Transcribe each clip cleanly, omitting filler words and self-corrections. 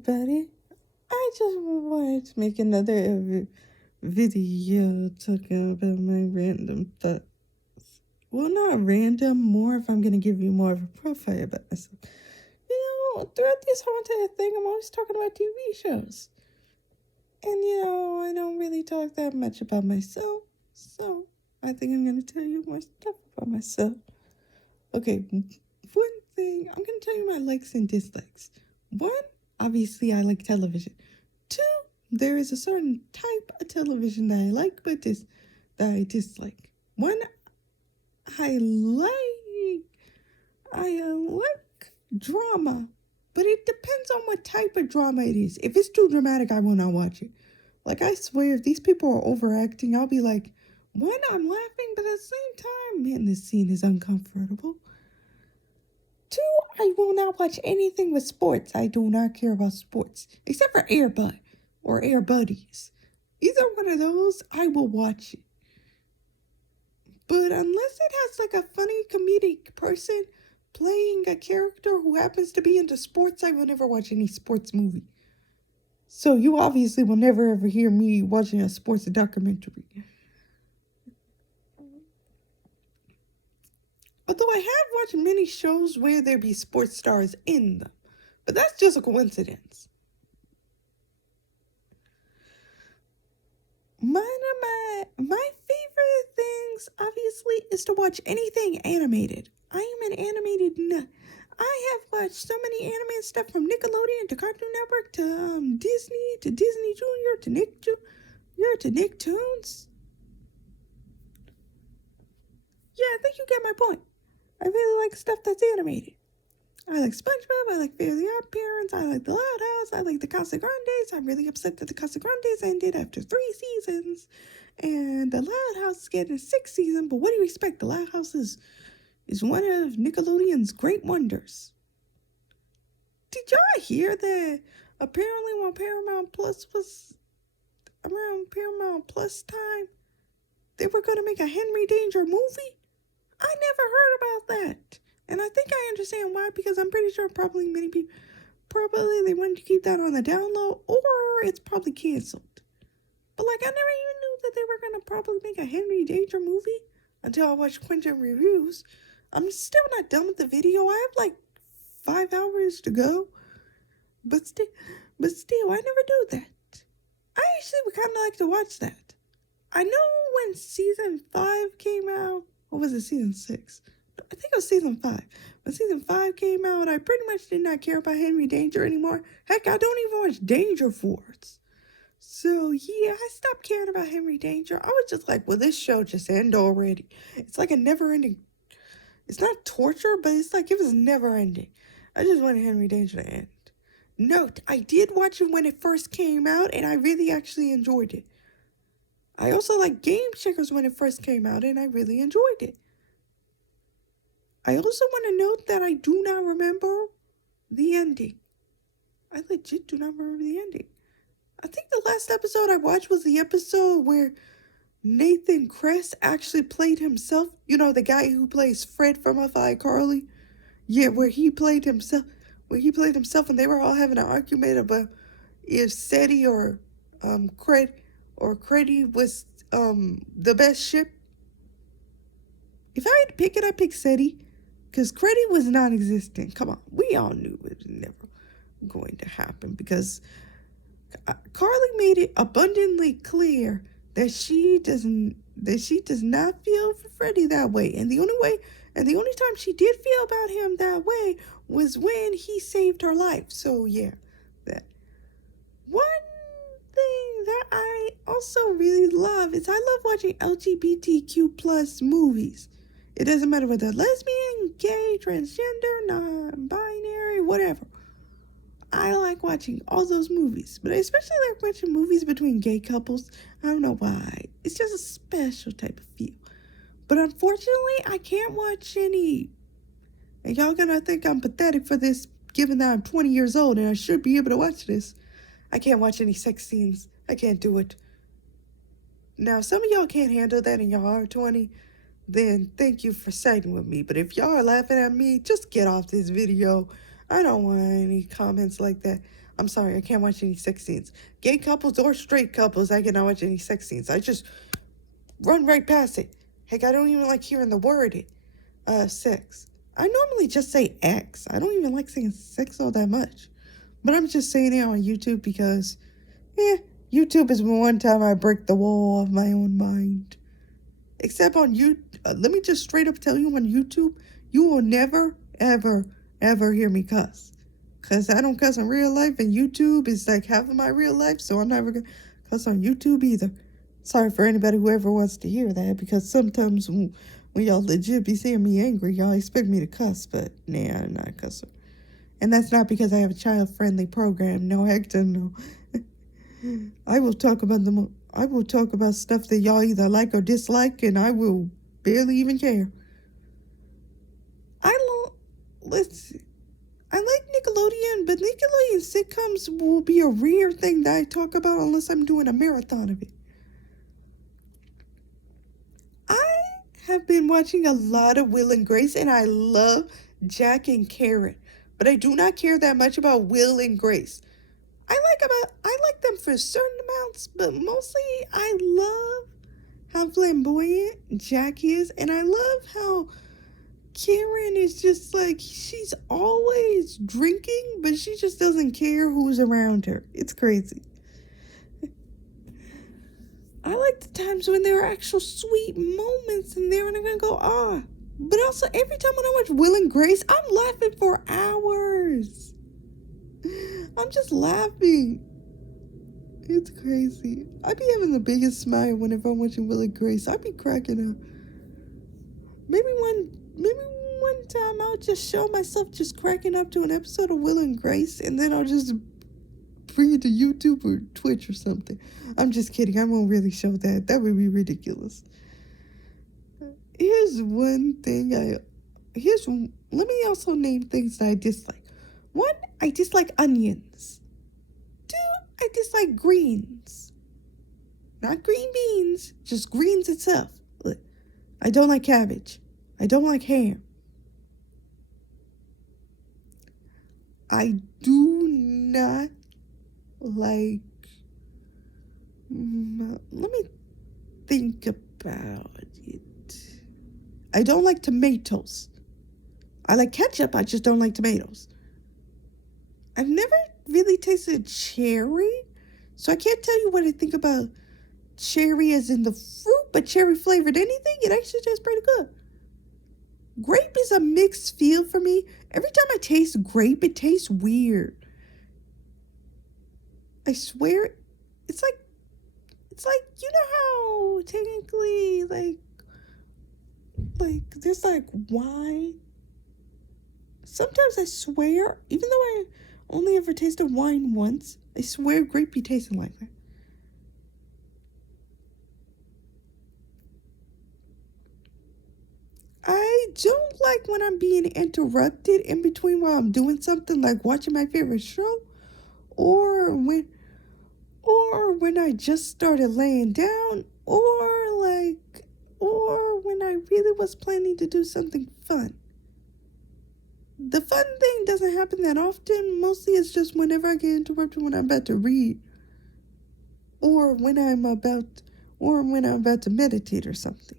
everybody. I just wanted to make another video talking about my random thoughts. Well, not random, more if I'm going to give you more of a profile about myself. Throughout this whole entire thing, I'm always talking about TV shows. And, I don't really talk that much about myself. So, I think I'm going to tell you more stuff about myself. Okay, one thing, I'm going to tell you my likes and dislikes. One, obviously, I like television. Two, there is a certain type of television that I like, but that I dislike. One, I like drama, but it depends on what type of drama it is. If it's too dramatic, I will not watch it. Like, I swear, if these people are overacting, I'll be like, one, I'm laughing, but at the same time, man, this scene is uncomfortable. Two, I will not watch anything with sports. I do not care about sports, except for Air Bud or Air Buddies. Either one of those, I will watch it. But unless it has like a funny comedic person playing a character who happens to be into sports, I will never watch any sports movie. So you obviously will never ever hear me watching a sports documentary. Although I have watched many shows where there be sports stars in them. But that's just a coincidence. My favorite things, obviously, is to watch anything animated. I am an animated nut. I have watched so many animated stuff from Nickelodeon to Cartoon Network to Disney to Disney Junior to Nicktoons. Yeah, I think you get my point. I really like stuff that's animated. I like SpongeBob, I like Fairly Odd Parents, I like The Loud House, I like The Casa Grandes. I'm really upset that The Casa Grandes ended after 3 seasons. And The Loud House is getting a 6th season, but what do you expect? The Loud House is one of Nickelodeon's great wonders. Did y'all hear that apparently when Paramount Plus was around Paramount Plus time, they were going to make a Henry Danger movie? I never heard about that. And I think I understand why, because I'm pretty sure probably many people, they wanted to keep that on the down low, or it's probably canceled. But I never even knew that they were going to probably make a Henry Danger movie until I watched Quentin reviews. I'm still not done with the video. I have 5 hours to go. But still, I never do that. I actually would kind of like to watch that. I know when season 5 came out, or was it season 6? I think it was season 5. When season 5 came out, I pretty much did not care about Henry Danger anymore. Heck, I don't even watch Danger Force. So, yeah, I stopped caring about Henry Danger. I was just like, will this show just end already? It's like a never-ending... It's not torture, but it's like it was never-ending. I just wanted Henry Danger to end. Note, I did watch it when it first came out, and I really actually enjoyed it. I also liked Game Shakers when it first came out, and I really enjoyed it. I also want to note that I do not remember the ending. I legit do not remember the ending. I think the last episode I watched was the episode where Nathan Kress actually played himself. You know, the guy who plays Fred from iCarly? Yeah, where he played himself and they were all having an argument about if SETI or Creddy was the best ship. If I had to pick it, I'd pick SETI. Because Creddy was non-existent. Come on, we all knew it was never going to happen. Because Carly made it abundantly clear that she does not feel for Freddy that way. And the only time she did feel about him that way was when he saved her life. So yeah, that. One thing that I also really love is I love watching LGBTQ plus movies. It doesn't matter whether lesbian, gay, transgender, non-binary, whatever. I like watching all those movies, but I especially like watching movies between gay couples. I don't know why. It's just a special type of feel. But unfortunately, I can't watch any. And y'all gonna think I'm pathetic for this, given that I'm 20 years old and I should be able to watch this. I can't watch any sex scenes. I can't do it. Now, if some of y'all can't handle that and y'all are 20, then thank you for siding with me. But if y'all are laughing at me, just get off this video. I don't want any comments like that. I'm sorry, I can't watch any sex scenes. Gay couples or straight couples, I cannot watch any sex scenes. I just run right past it. Heck, I don't even like hearing the word sex. I normally just say X. I don't even like saying sex all that much. But I'm just saying it on YouTube because, YouTube is one time I break the wall of my own mind. Except on YouTube, let me just straight up tell you on YouTube, you will never, ever, ever hear me cuss. Because I don't cuss in real life, and YouTube is like half of my real life, so I'm never going to cuss on YouTube either. Sorry for anybody who ever wants to hear that, because sometimes when y'all legit be seeing me angry, y'all expect me to cuss, but nah, I'm not a cusser. And that's not because I have a child-friendly program. No, heck no. I will talk about stuff that y'all either like or dislike, and I will barely even care. Let's see. I like Nickelodeon, but Nickelodeon sitcoms will be a rare thing that I talk about unless I'm doing a marathon of it. I have been watching a lot of Will and Grace, and I love Jack and Karen, but I do not care that much about Will and Grace. I like them for certain amounts, but mostly I love how flamboyant Jack is, and I love how Karen is just like, she's always drinking, but she just doesn't care who's around her. It's crazy. I like the times when there are actual sweet moments in there and I'm gonna go, ah. But also, every time when I watch Will and Grace, I'm laughing for hours. I'm just laughing. It's crazy. I be having the biggest smile whenever I'm watching Will and Grace. I be cracking up. Maybe one time I'll just show myself just cracking up to an episode of Will and Grace, and then I'll just bring it to YouTube or Twitch or something. I'm just kidding. I won't really show that. That would be ridiculous. Here's one thing let me also name things that I dislike. 1, I dislike onions. 2, I dislike greens. Not green beans, just greens itself. Look, I don't like cabbage. I don't like ham. I do not like... let me think about it. I don't like tomatoes. I like ketchup, I just don't like tomatoes. I've never really tasted cherry, so I can't tell you what I think about cherry as in the fruit, but cherry flavored anything, it actually tastes pretty good. Grape is a mixed feel for me. Every time I taste grape, it tastes weird. I swear, it's like, you know how technically, like there's like wine. Sometimes I swear, even though I only ever tasted wine once, I swear grape be tasting like that. I don't like when I'm being interrupted in between while I'm doing something like watching my favorite show, or when I just started laying down, or when I really was planning to do something fun. The fun thing doesn't happen that often. Mostly it's just whenever I get interrupted when I'm about to read, or when I'm about to meditate or something.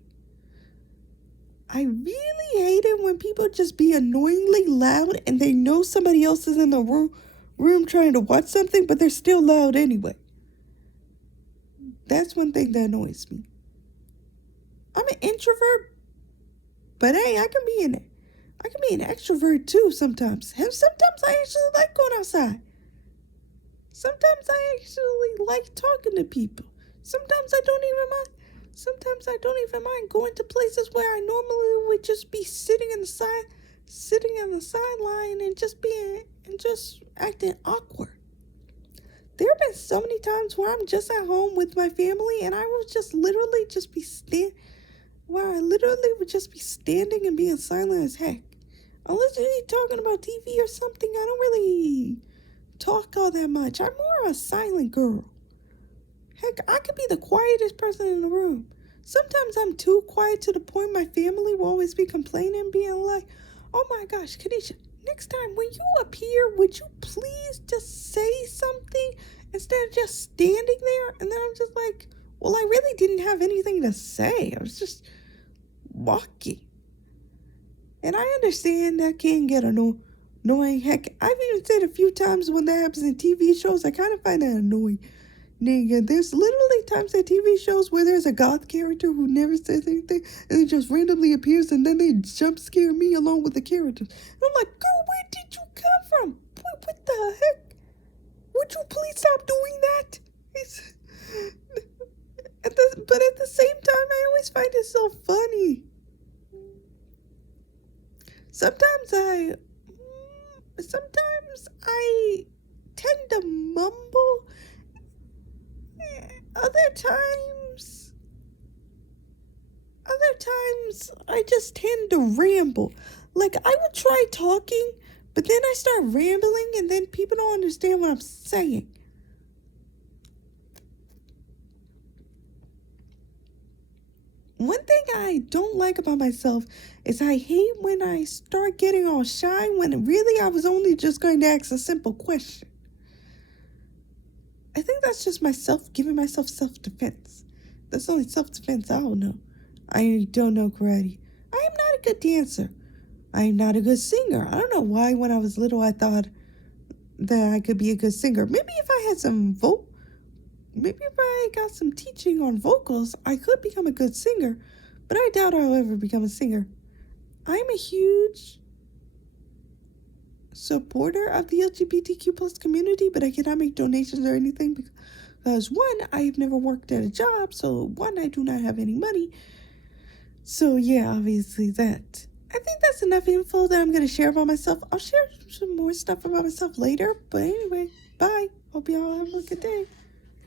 I really hate it when people just be annoyingly loud and they know somebody else is in the room trying to watch something, but they're still loud anyway. That's one thing that annoys me. I'm an introvert, but hey, I can be an extrovert too sometimes. And sometimes I actually like going outside. Sometimes I actually like talking to people. Sometimes I don't even mind. Sometimes I don't even mind going to places where I normally would just be sitting on the sideline and just acting awkward. There have been so many times where I'm just at home with my family and I would just literally just be standing and being silent as heck. Unless you're talking about TV or something, I don't really talk all that much. I'm more a silent girl. Heck, I could be the quietest person in the room. Sometimes I'm too quiet to the point my family will always be complaining, being like, oh my gosh, Kanisha, next time when you appear, would you please just say something instead of just standing there? And then I'm just like, well, I really didn't have anything to say. I was just walking. And I understand that can get annoying. Heck, I've even said a few times when that happens in TV shows, I kind of find that annoying. And there's literally times in TV shows where there's a goth character who never says anything and it just randomly appears and then they jump scare me along with the characters. And I'm like, girl, where did you come from? What the heck? Would you please stop doing that? But at the same time, I always find it so funny. Sometimes I tend to mumble. Other times I just tend to ramble. Like, I would try talking, but then I start rambling and then people don't understand what I'm saying. One thing I don't like about myself is I hate when I start getting all shy when really I was only just going to ask a simple question. I think that's just myself giving myself self-defense. That's only self-defense. I don't know. I don't know karate. I am not a good dancer. I am not a good singer. I don't know why when I was little I thought that I could be a good singer. Maybe if I had maybe if I got some teaching on vocals, I could become a good singer. But I doubt I'll ever become a singer. I'm a huge supporter of the LGBTQ plus community, but I cannot make donations or anything because one, I've never worked at a job, so one, I do not have any money. So yeah, obviously that. I think that's enough info that I'm going to share about myself. I'll share some more stuff about myself later, but anyway, bye. Hope y'all have a good day.